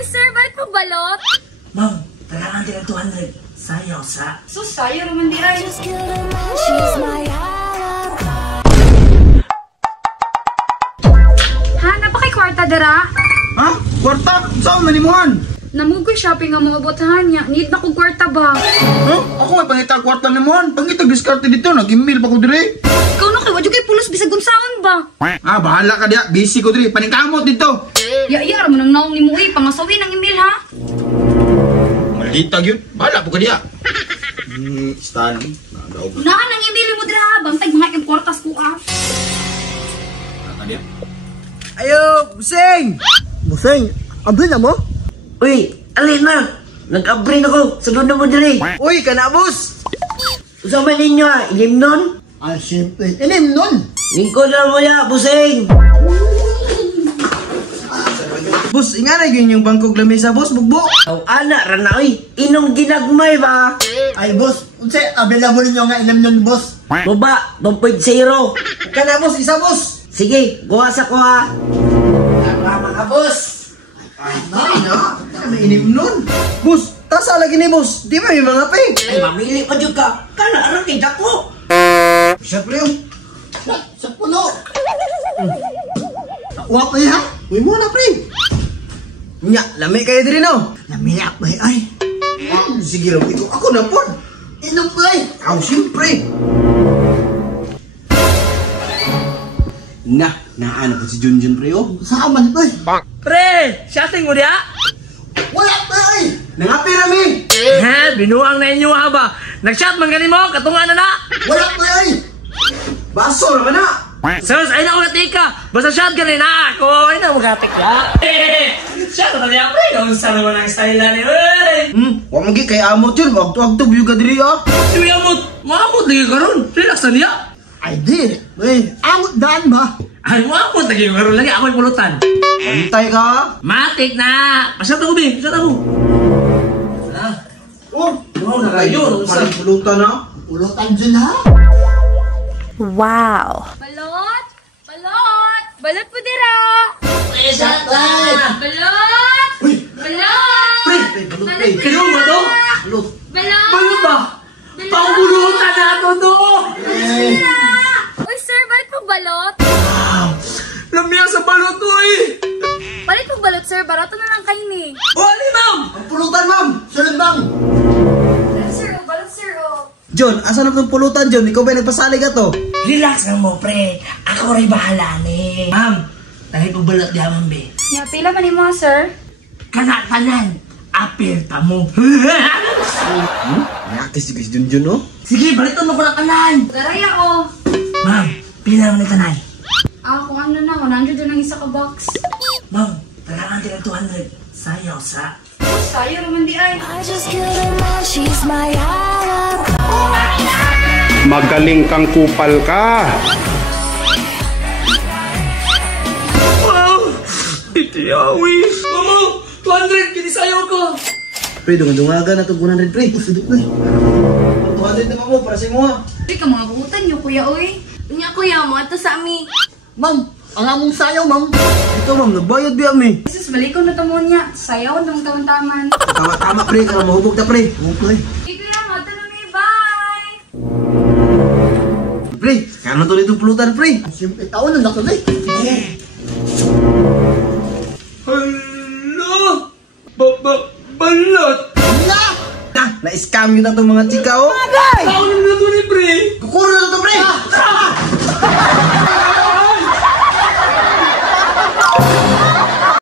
Uy, sir, bakit mo balot? Ma'am, kailangan din ng 200. Sayaw sa... So, sayo naman di ay. Ha, napakay kwarta dara? Ha? Kwarta? Saan manimuhan? Namugoy shopping nga mga botahan niya. Need na kong kwarta ba? Ha? Ako may pangita kwarta nimuhan. Pangita diskarte dito. Nag-email pa ko dire. Ikaw na kay wadyo kay pulos bisag unsaon ba? Ah, bahala ka diya. Busy ko dire. Paningkamot dito. Ya mo nang naong ni mo pangasawi ng email ha? Maldita yun. Bahala po ka diya. Stan. Unahan ang email mo dira ha. Bantay mga ikang kwartas ko ah. Ayo, Busing! Busing, abrin na mo? Uy, alin na! Nag-abrin ako! Sunod na mo dali! Uy, kana boss! Usama ninyo ah! Ilim nun? Ah, siyempre. Inim nun! Lingkod na mo ya, busing! Boss, ingana yun yung bangkog lamesa, boss, bugbo! Ang anak ranay! Inong ginagmay ba? Ay, boss, unsa available nyo nga inim nun, boss? Baba, 2.0! Kana, boss, isa, boss! Sige, gawa sa ko ha! Tama ka, boss! Ay, na! May inim nun! Boss, tasa lagi ni boss! Di ba may mga pe? Ay, mamili pa dyan ka! Kana, arang kita ko! Siyempre yun! Sa puno! Wap ay ha? Uy mo na, pre! Nya, lami kayo din no? Lami ako ay! Sige lang, ito ako na po! Inom pa ay! Aw, siyempre! Naano ko si Junjun, pre, oh? Saan man, pre? Pre, shouting mo diya? Wala, pre! Nangapira, mi! Ha, binuang na inyo ha ba? Nag-shot man ganin mo, katungan na na! Wala, pre! Baso naman na! Sus, ay na ulat ka! Basta shot ka rin na ako! Ay na magatik ka! Shot na niya, pre! Kaunsa naman ang style na ni, uy! Huwag magi kay amot yun. Wag-wag yung gadiri, ah! Sige, amot! Maamot lagi ka ron! Relax na niya! Ay, di! Wey, amot daan ba? Ay, maamot lagi ka ron lagi! Ako'y pulutan! Antay ka! Matik na! Pasyat ako, Bing! Pasyat ako! Oh! Oo, nakayo! Parang pulutan, ha? Pulutan dyan, ha? Balot? Balot! Balot po dira! Shot na! Balot! Uy! Balot! Pre! Balut, pre! Kino mo to? Balut! Balot! Balot ba? Pangulutan na ito to! Uy, sir, bakit po balot? Lamia sa balot ko eh! Bakit po balot, sir? Barato na lang kayo ni. O, ali, ma'am! Ang pulutan, ma'am! Sunod, ma'am! Balot, sir, oh. John, asan na itong pulutan, John? Ikaw ba nagpasalig ka to? Relax lang mo, pre. Ako rin bahala ni. Ma'am, dahil po balot di amang be. Ya, pila man mo, sir? Kanatanan, apirta mo. Nakakis si Junjun, no? Sige, balitan mo ko na kanan. Daraya, oh. Ma'am, pila naman ito, Nay. Kung ano na, 100 na ng isa ka box. Ma'am, kailangan din ng 200. Sayaw sa... Sayo naman di ay. Magaling kang kupal ka. Wow! Itiyawi! Mama, 200! Kinisayaw ko! Pre, dungan-dungagan na ito, 100, pre. Sudok, pre. 200 naman mo, para sa mo, ha? Uy, ka mga buutan niyo, kuya, uy. Unya, kuya, mo, ito sa ami. Ma'am, ang among sayaw, ma'am. Ito, ma'am, nagbayad biya, mi. Jesus, balikaw na tamo niya. Sayaw, ng taman-taman. Tama, pre. Kaya mahubog na, pre. Mahubog, pre. Hey, kuya, mo, ito na may bye! Pre, kaya na tuloy itong pulutan, pre. Siyempre, taon na nakulit. Hala! Balot! Na-scam yun na itong mga chika, oh. Taon na ito ni pre! Kukuro na ito, pre.